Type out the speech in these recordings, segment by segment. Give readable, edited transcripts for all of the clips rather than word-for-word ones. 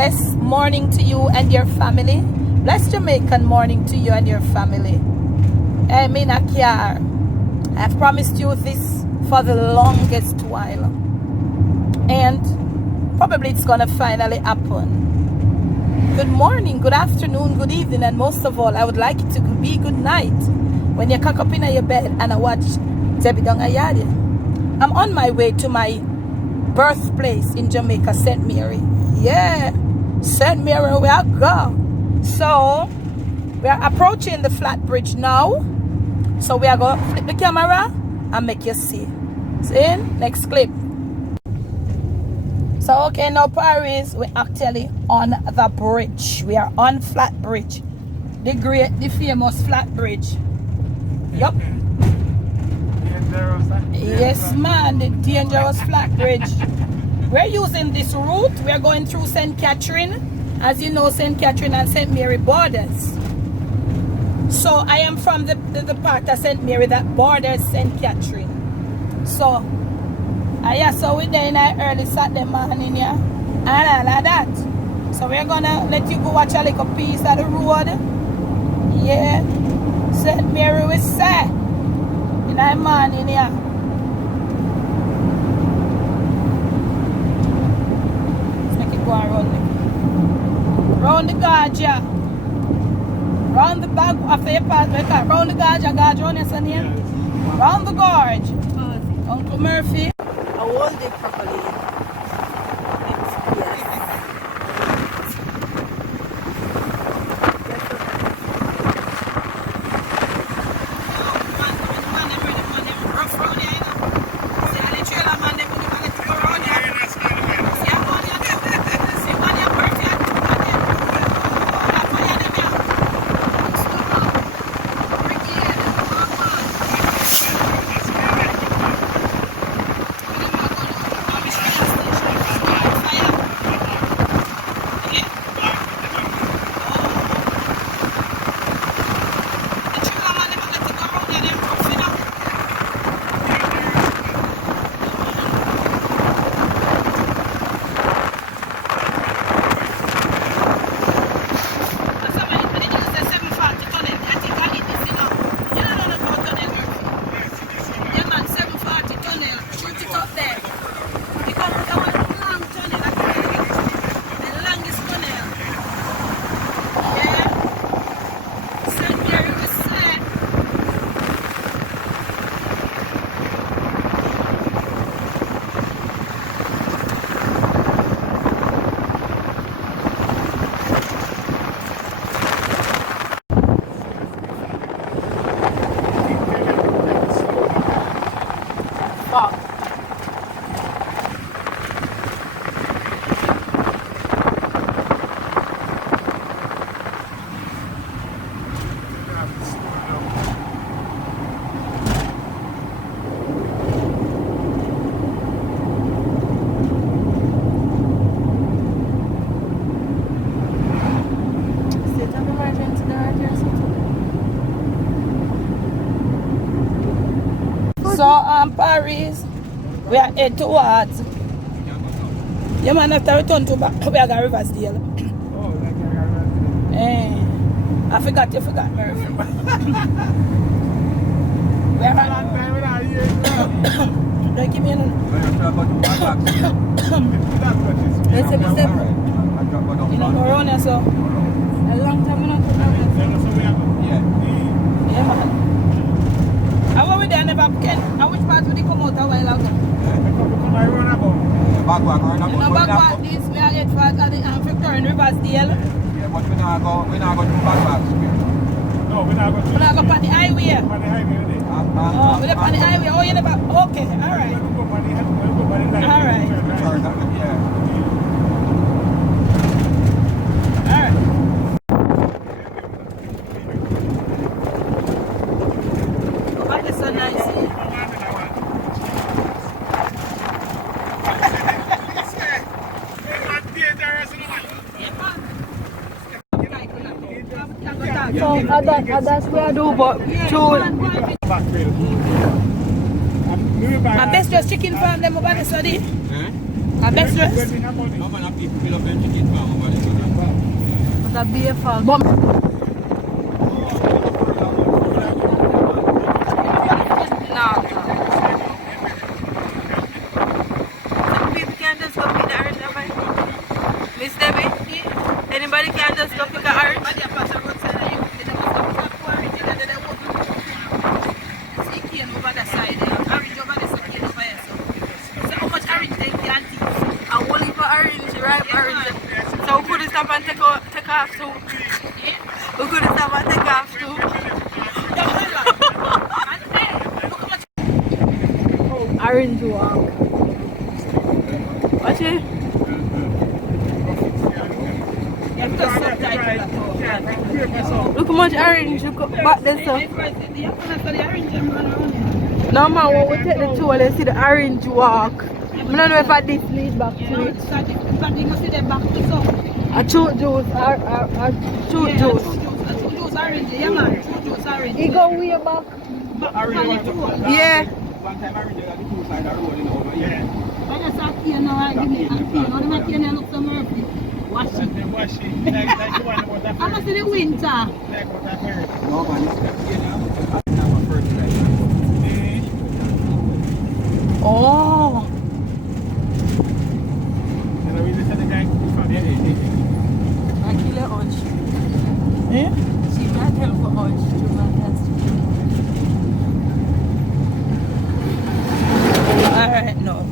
blessed morning to you and your family. Blessed Jamaican morning to you and your family. I'm in a car. I've promised you this for the longest while. And probably it's gonna finally happen. Good morning, good afternoon, good evening, and most of all, I would like it to be good night when you cock up in your bed and I watch Debbie Dongayadi. I'm on my way to my birthplace in Jamaica, St. Mary. Yeah, St. Mary, where I go. So, we are approaching the flat bridge now. So, we are going to flip the camera and make you see. See? Next clip. So, okay, now Paris, we're actually on the bridge. We are on flat bridge. The famous flat bridge. Yup. Yes, man, the dangerous flat bridge. We're using this route. We're going through St. Catherine. As you know, St. Catherine and St. Mary borders. So I am from the part of St. Mary that borders St. Catherine. So, so we're there in our early Saturday morning, yeah, and all of that. So we're gonna let you go watch a little piece of the road. Yeah, St. Mary we say in our morning, yeah. Let's make it go around the gorge, yeah. Round the back after you pass, round the gorge, round your son here. Round the gorge. Uncle Murphy. I hold it properly. So Paris, we are head towards. You man have to return to back. We are going to Riversdale. Oh, like I forgot Murphy. Where are you? Don't give me another. Let's say, you know, we're on here, so a long time not to yeah, man. How are we there? Never can. How which part will they come out a while ago? Backward this, we are head for turn Riversdale. Yeah, but we not go to backward. No, we not go to. We not go on the highway. On the highway, oh, we're on the highway. Oh, you never. Okay, all right. All right. Yeah. All right. Oh, that's so nice. So that's where I do, but my best just chicken farm them over the study. A best rest? No man, I fill up them chicken farm over there. But a beer fall. But People can just go pick the orange up, right? Miss Debbie? Anybody can just go pick an orange? over the side, orange over the side over here. So how much orange they can eat? A whole heap of orange, ripe orange. So we could stop and take off too. We could stop and take off too. Orange walk. Watch it. Look how much orange you got back there, so. No man, when we take the tour, let's see the orange walk. I don't know if I did lead back to it. A choot juice, a choot juice. He go way back. Yeah. One time I read the two side of the road in over here. But that's up here now, I give me a key. Now the here look so murky. Wash it. Wash it. Like the one about that. How much in the winter? Like what I heard. No man, it's not here now. Now my first time. Oh. And I really said the guy from here. I kill a hunch. Eh? She can't help for hunch. Too fantastic. Alright, no.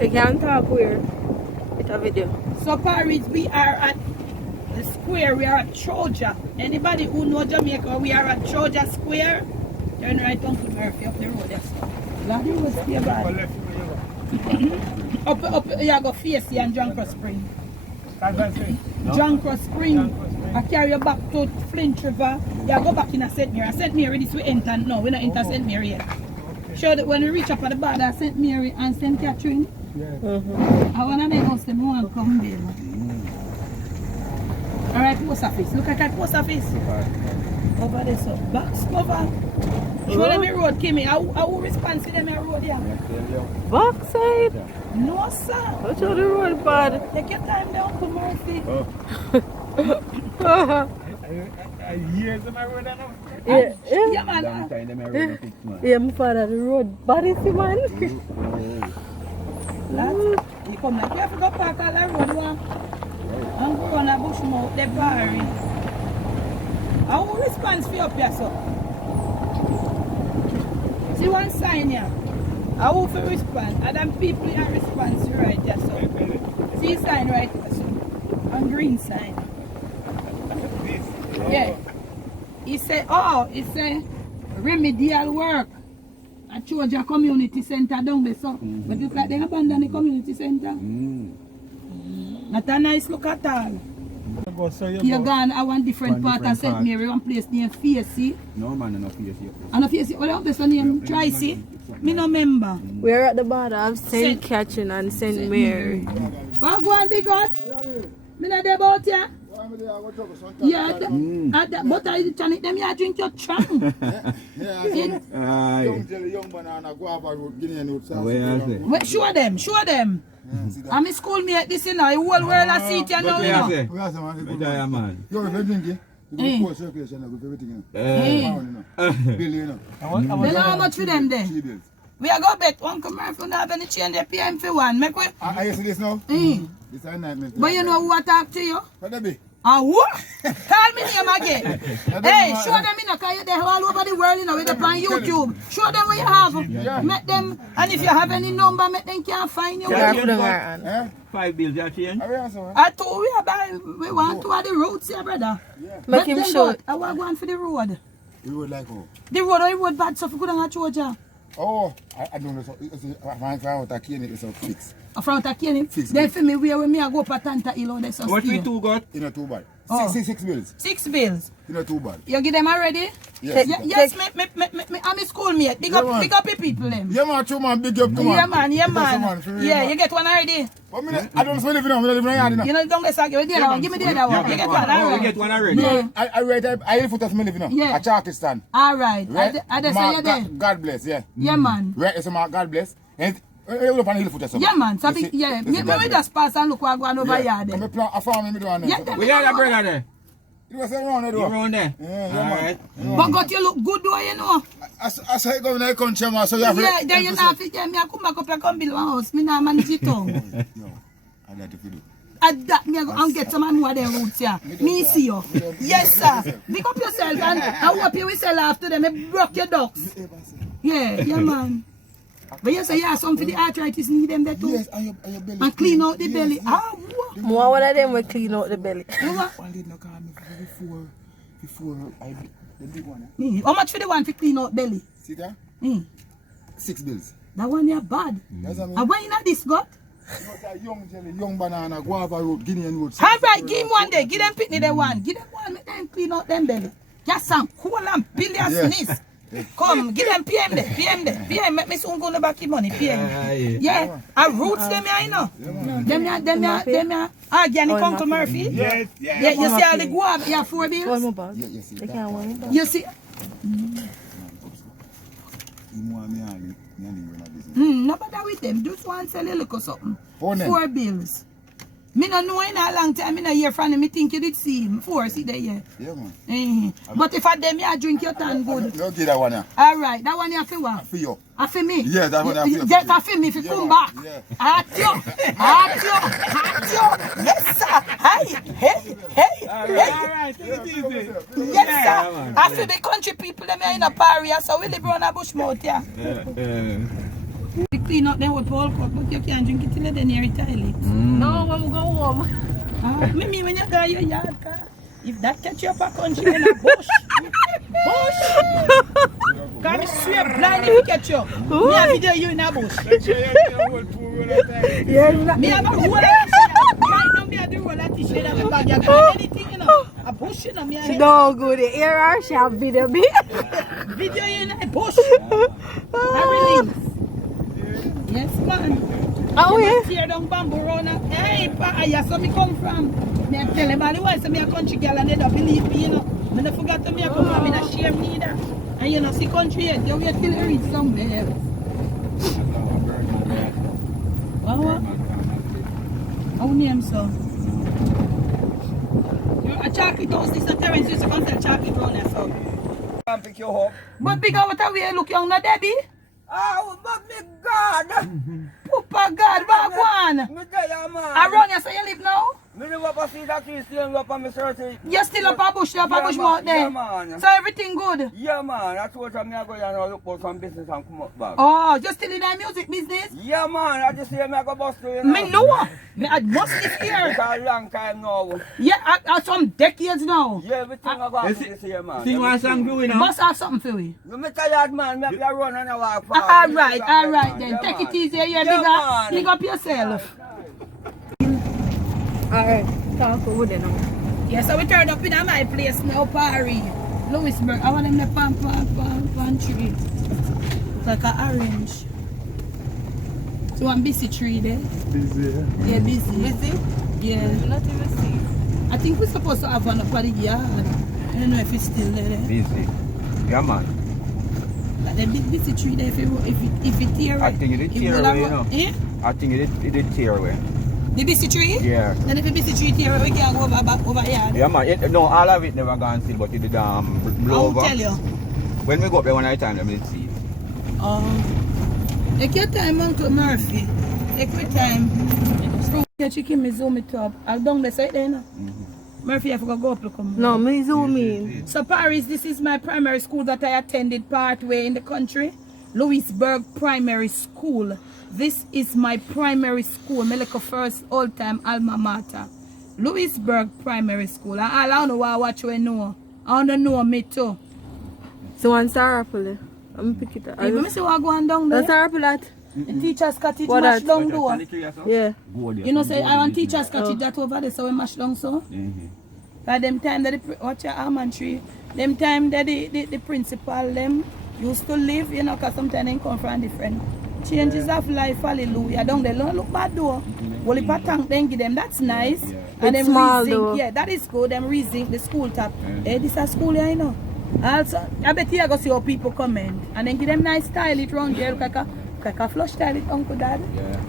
You can't talk weird. It's a video. So Paris, we are at the square, we are at Troja. Anybody who know Jamaica, we are at Troja Square. Turn right Uncle Murphy up the road there. That was stay bad. up, you go face here and John Cross Spring. John Cross Spring. I carry you back to Flint River. You go back in a St. Mary. St. Mary, this we enter. No, we not enter St. Mary yet. Sure that when we reach up at the border, St. Mary and St. Catherine. I want to make us them want to come there. Alright, post office. Look at that post office. Over there, so box cover. Show them a road, Kimmy. I will respond to them a road, yeah. Backside? No, sir. What's on the road, bud? Take your time there, Uncle Murphy. Years of my road now. Yeah, Yeah, man. yeah, my father, the road, body, see, man. Lads, you come like you have to go park on the road, one. And go on a bush mouth, the bar. I will respond for you up here, so. See one sign here. I will for respond. And then people in response right here, so. See sign right here, so. And green sign. Yeah. He said, oh, it's a remedial work at Troja Community Center down there, so. But look like they abandoned the community center. Not a nice look at all. You're gone, I want different part of St. Mary, one place named Facey. No man, no Facey. And Facey, what else the name? Tracy? Me no member. We're at the border of St. Catherine and St. Mary. What go on, big out? Me not there about ya? Yeah, but I tell them you drink your trunk. Young banana guava road, Guinea road. Wait, show them. I'm a schoolmate this, you know. The whole world I see it, you know. Man. You're drinking? You go circulation, everything. They know how much for them then? We are going to bet Uncle Murphy not have any change the PM for one. Make way. I see this now? This is a nightmare. But you know who I talk to you? What that be? And what? Call me name again. Hey, show them in the they're all over the world, you know, with them on YouTube. Show them what you have. Make them, and if you have any number, make them can't find you. 5 bills, you change? I told we want to have the roads here, brother. Make him show. I want going for the road. The road like how? The road bad, so if you go down to Georgia. Oh, I don't know. It's a cane, it's a fix. From Takini, then for me, where me I go for Tanta Ilo, that's so What we two got? You know, too bad. Oh. 6 bills. 6 bills. You know, too bad. You give them already? Yes. Yes, I'm a schoolmate. Big up the people them. Yeah, man, true, man. Big up, man. Yeah, man. Yeah, You get one already. 1 minute. I don't live in the You know, don't get sacked. Give me the other one. You get one already. You get one already. Yeah. I live with us, me living Yeah. at Charkistan. All right. I just say you there. God bless, yeah. Yeah, man. Right, it's a God bless. And you look on the hill foot or something. Yeah, man. So yeah. Me just pass and look what going over here. I'm a farm, me do on Yeah, there. We got a brother there. You was around there, You around there? Yeah, man. But got you look good though, you know. I saw you go in the country, man, so you have Yeah, then you know, me I come back up and come build one house. Me not manage it all. Yo, I got to do. At that, me go and get some more of them roots here. Me see you. Yes, sir. Pick up yourself and I hope you will sell after them. Me broke your ducks. Yeah, man. But you say you have some for the arthritis, need them there too. Yes, and your belly. And clean out the belly. Ah, what? More one of them will clean out the belly. One did not call me before I the big one. How much for the one for clean out belly? See that? 6 bills. That one here bad. That's what I mean. And when you know this got? Young jelly, young banana, guava root, Guinean root. All right, give him one day. Give them pitney the one. Give them one, make them clean out them belly. Just some cool and billions. Come, give them PM there. PM, make me soon go to back your money. PM. Yeah. And roots them here, you know. Them here. Organic Uncle Murphy. Yes. Yeah, you see how they go up here 4 bills? One more bag. Yes, They can't one more bag. You see? No bother with them. Just one sell a little something. 4 bills. Me no know in a long time. Me no hear from him. Me think you did see him. 4 see there, yeah. Yeah, man. But if I them here drink your tan good. You get that one here. All right, that one here for what? For you. For me? Yeah, that one here for you. That for me if you come back. Yeah. At you. Yes, sir. Hey. Alright, take it easy. Yes, sir. I feel the country people them here in a area, so we live around a bush mouth here. We clean up them with Paul cup, but you can't drink it till then you retire it. No, I'm going home. Me when you go your yard car, if that catch you up a country in a bush. Can me swear blind if you catch you. Me have video you in a bush. Me have a roll of t-shirt. Right now me have the roll of t-shirt in my bag. You got anything, you know. A bush, you know. Me have No good. Here I shall video me. video you in a bush. Everything. Yes, man. Oh, yeah. Tear down bamboo round. Hey, pa, that's where me come from. Me I tell everybody why say me a country girl and they don't believe me, you know. Me don't forget to me I come from, me not shame neither. And you know, see country yet, you wait till you reach somewhere else. What? How name so? You're a chocolate house, this is Terence used to come sell chocolate round there, so. Can't pick you up. But big out of way look young, not Debbie? Oh, but me God! Papa God, what one? Me tell you, man. Around here, so you live now? Me live up a seat that tree, still up on me searching. You still up a bush, mouth there? Yeah, man. So everything good? Yeah, man. That's what I'm going to look for some business and come up back. Oh, you still in that music business? Yeah, man. I just say me go bust through, you know. Me know. Me I must live here. It's a long time now. Yeah, some decades now. Yeah, everything I go to this year, man. Sing one song for you now. Must have something for you. You me tired, man. Me have to run and I walk fast. All right then. Yeah, Take man. it easy, yeah, Yeah, bigger. man. Big up yourself. Alright, talk over there now. Yeah, so we turned up in my place now, Parry. Louisburg. I want them the pan tree. Like an orange. So I'm busy tree there. Busy. Yeah, busy. Busy? Yeah. You not even see. I think we're supposed to have one up at the yard. I don't know if it's still there. Busy. Yeah, man. Like the big busy tree there, if it tear away. I think it did tear away, you know. Eh? I think it did tear away. The busy tree? Yeah. Then if the busy tree tear away, we can go over here. Yeah, man. No, all of it never gone still, but it did blow over. I'll tell you. When we go up there one night time, I did see it. Take your time, Uncle Murphy. Take your time. Your chicken, me zoom it up. I'll down the side there now. Murphy, I forgot go up look come. No, me zoom in. So Paris, this is my primary school that I attended part way in the country. Louisburg Primary School. This is my primary school. My like first old time alma mater. Louisburg Primary School. I don't know what you know. I don't know me too. So one Sarah pull I'm pick it up. Let me see what going down there. That's Sarah pull that. The teachers cut it What mash that? down door. Yeah. You know, say I want teachers cut it that over there so we mash down so. By them time that the watch your almond tree, them time that the principal them used to live, you know, because sometimes they come from different changes of life, hallelujah. Down there, don't look bad though. Well, if I tank then give them, that's nice. And them small re-zinc, though. yeah, that is good. Them re-zinc the school top. Hey, this is a school here, you know. Also, I bet you go see how people comment. And then give them nice style it round there, look like a flush style it, Uncle Dad. Yeah.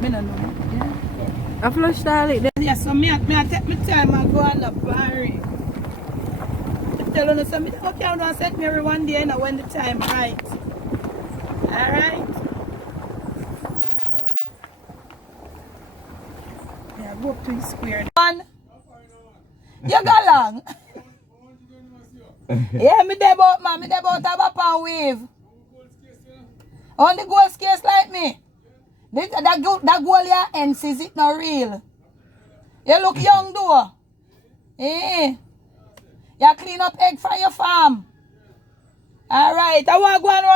Me don't know. Yeah. A flush style it. Yeah, so me I take my time and go on the bar. Tell you so me okay, I don't set me every one day, you know, when the time right. Alright. Yeah, go up to the square. One. You go long. Yeah, me there about man, me there about have a pan wave. On the gold scales like me. That goal here ends, is it not real? You look young though. Eh. You clean up egg from your farm. Alright, I want to go and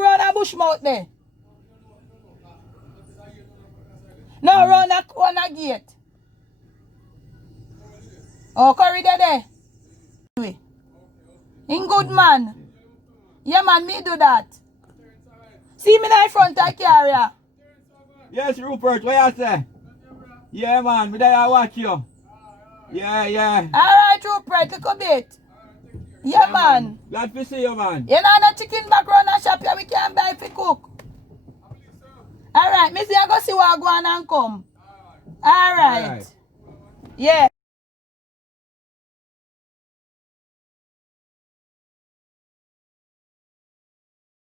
run a bush mouth there. No, run a gate. Oh, corridor there. In good man. Yeah man, me do that. See me in front of the carrier. Yes, Rupert, what you say? Yeah, man, me there watch you. Yeah. Alright, Rupert, look a bit. Yeah, man. Glad to see you, man. You know the chicken back round the shop here, we can buy for cook. Alright, me see I go see what I go on and come. Alright. Yeah.